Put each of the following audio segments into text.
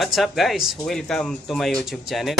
What's up guys? Welcome to my YouTube channel.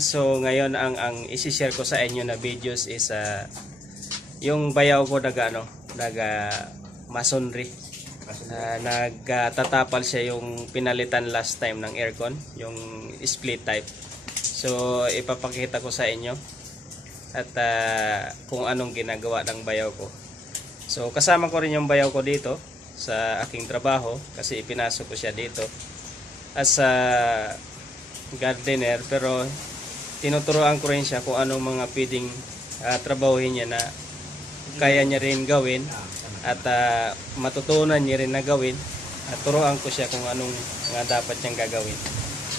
So ngayon ang isi-share ko sa inyo na videos is yung bayaw ko naga masonry. Nagtatapal siya yung pinalitan last time ng aircon, yung split type. So ipapakita ko sa inyo at kung anong ginagawa ng bayaw ko. So kasama ko rin yung bayaw ko dito sa aking trabaho kasi ipinasok ko siya dito as a gardener, pero tinuturuan ko rin siya kung anong mga pwedeng trabahuhin niya na kaya niya rin gawin at matutunan niya rin na gawin, at turuan ko siya kung anong nga dapat niyang gagawin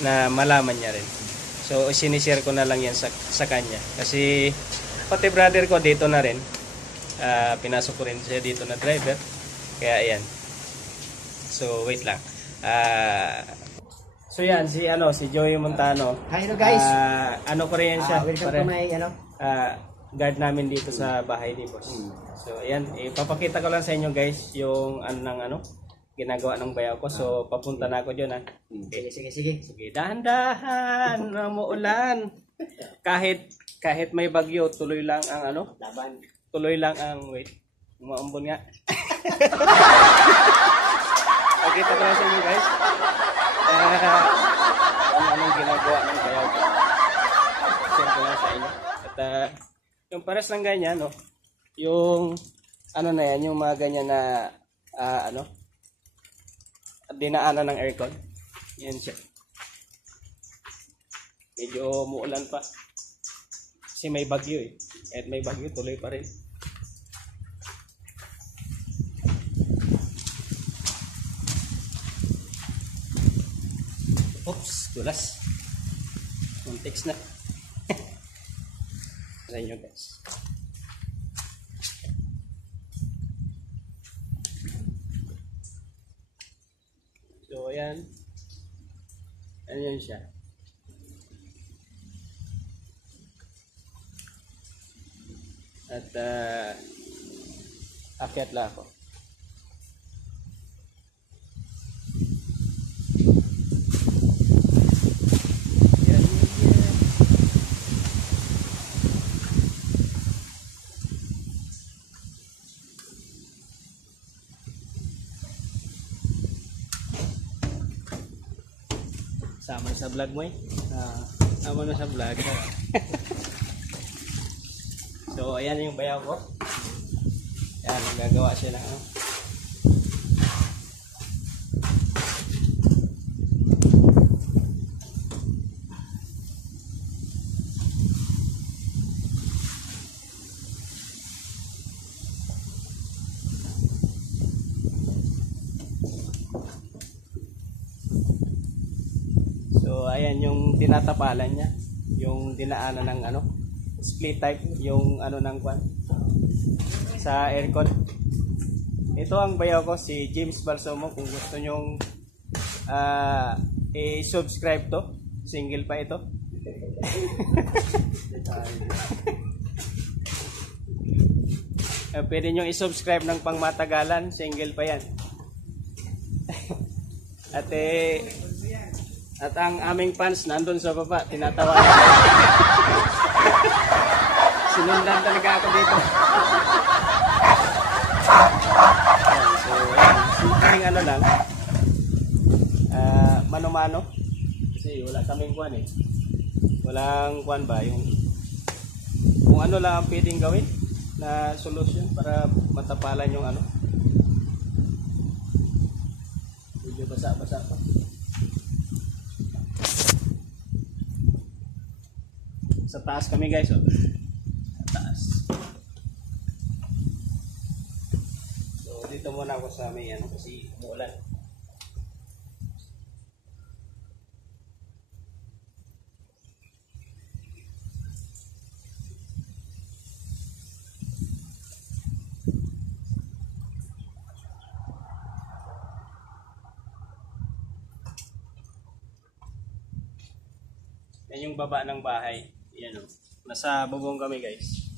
na malaman niya rin. So sinishare ko na lang yan sa kanya kasi pati brother ko dito na rin, pinasok ko rin siya dito na driver, kaya ayan. So wait lang. So yan si Joey Montano. Hi, hello guys. Ano ko rin yan siya. Welcome to my Guard namin dito sa bahay ni boss. So ayan, ipapakita ko lang sa inyo guys yung ginagawa ng bayaw ko. So papunta na ako diyan Sige. Sige, dahan-dahan, umuulan. Kahit may bagyo, tuloy lang ang Laban. Tuloy lang ang umuambon nga. Pakita ko lang sa inyo guys. Anong ginagawa ng bayaw ko. Share ko lang sa inyo. At yung pares ng ganyan, yung na yan, yung mga ganyan na dinaanan ng aircon. Yan siya. Medyo umuulan pa. Kasi may bagyo At may bagyo, tuloy pa rin. Oops, tulas. Context na. Sa inyo guys. So ayan. Ano yan siya? At akyat lang ako. Sama sa vlog mo sama na sa vlog. So ayan yung bayaw ko. Ayan, nagagawa siya ng So ayan yung tinatapalan niya, yung dinaanan ng split type, yung ng kwan sa aircon. Ito ang bayaw ko, si James Balsomo. Kung gusto nyong i-subscribe to, single pa ito. Pwede nyong i-subscribe ng pangmatagalan, single pa yan. At ang aming fans nandun sa baba, tinatawanan. Sinundan talaga ako dito. So, simpleng lang. Mano-mano. Kasi wala kaming kwan Walang kwan ba, yung kung ano lang ang pwedeng gawin na solusyon para matapalan yung medyo basa-basa pa. Sa taas kami guys, sa taas. So dito muna ako sa may kasi umuulan. Yan yung baba ng bahay. Yan Nasa bubong kami guys.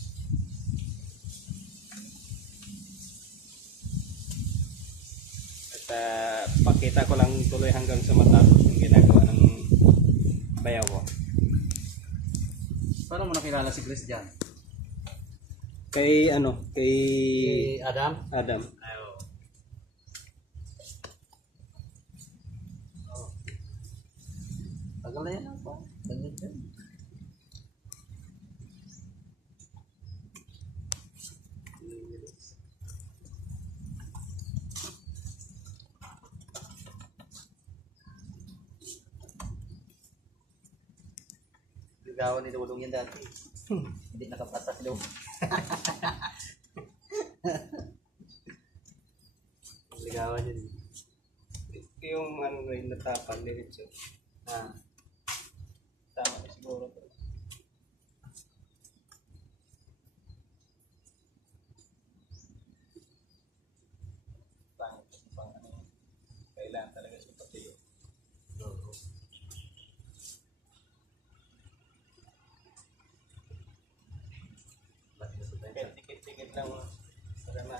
At pakita ko lang tuloy hanggang sa matapos yung ginagawa ng bayaw ko. Paano mo nakilala si Chris dyan? Kay ano? Kay Adam? Adam. Ayo. Tagal na yan ako. Tagal yan. Ligawan ni Dudong yan dati. Hindi nakapasak daw. Ligawan yun. Yung ano na yung natapan diretso. Ah. Tama na siguro to. Pang ano, kailangan talaga sa patiyo. Tikit-tikit lang para na.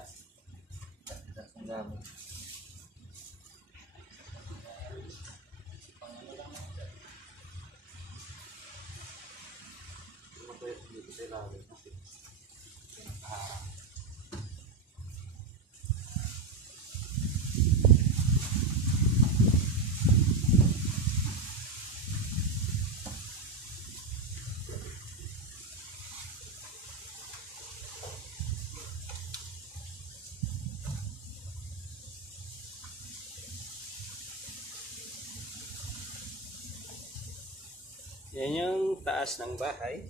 Yan yung taas ng bahay.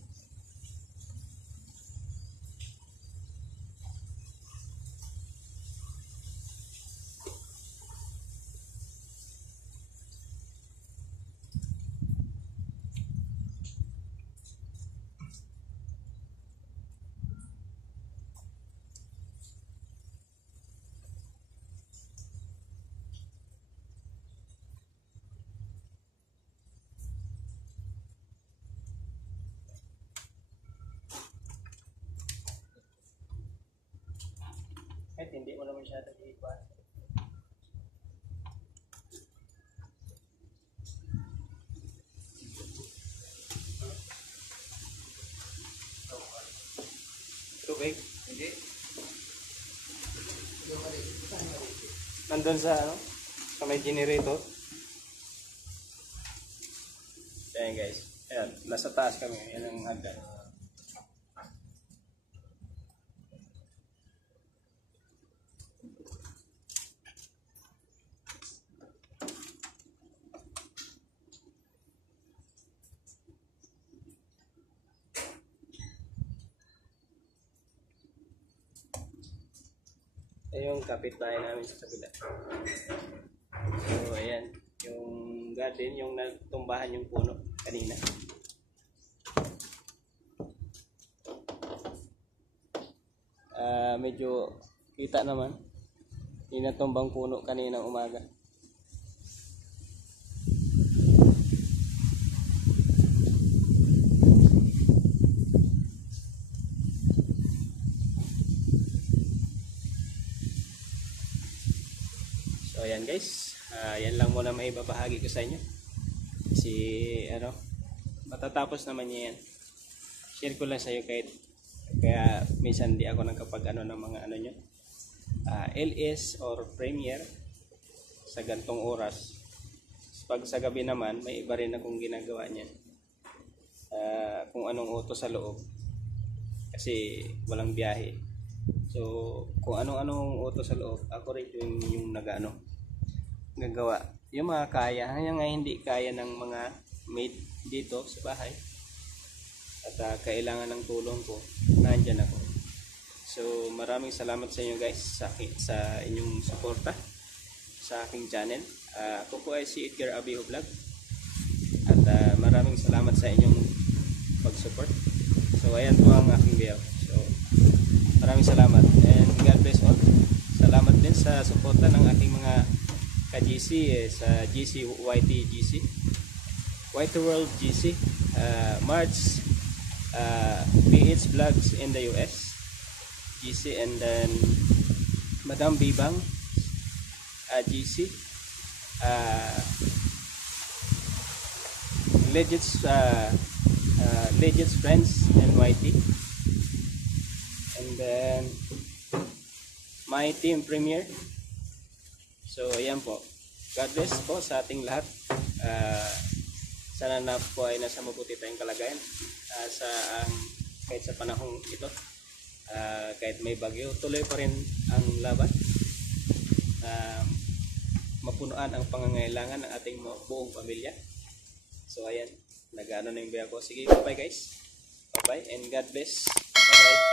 Kahit hindi mo naman siya nag-iiba. Tubig? Hindi. Nandun sa ano? Sa may generator. Ayan guys. Ayan. Nasa taas kami. Yan ang hagdan. Yung kapitbahay namin sa kabila. So, ayan. Yung garden, yung natumbahan yung puno kanina. Medyo kita naman. Yung natumbang puno kanina umaga. So ayan guys, yan lang muna may babahagi ko sa inyo. Kasi ano, matatapos naman niya yan. Share ko lang sa iyo kahit kaya minsan di ako nagkapag ano ng mga ano nyo. LS or Premiere sa gantong oras. Pag sa gabi naman, may iba rin akong ginagawa niyan. Kung anong utos sa loob. Kasi walang biyahe. So, kung anong utos sa loob, ako rin yung nag-ano gagawa. Yung mga kaya, yung nga hindi kaya ng mga mate dito sa bahay at kailangan ng tulong ko, nandyan ako. So maraming salamat sa inyo guys sa inyong suporta sa aking channel. Ako po ay si Edgar Abiho Vlog at maraming salamat sa inyong pag-support. So ayan po ang aking video. So maraming salamat and God bless all. Salamat din sa suporta ng aking mga ka-GC sa GC YT GC White World GC March PH Vlogs in the US, GC, and then Madam Bibang, GC, Legends Friends, NYT, and then my team Premier. So ayan po, God bless po sa ating lahat. Sana na po ay nasa mabuti tayong kalagayan kahit sa panahong ito. Kahit may bagyo, tuloy pa rin ang laban. Mapunuan ang pangangailangan ng ating buong pamilya. So ayan, nag-ano na yung biya ko. Sige, bye bye guys. Bye bye and God bless. Bye bye.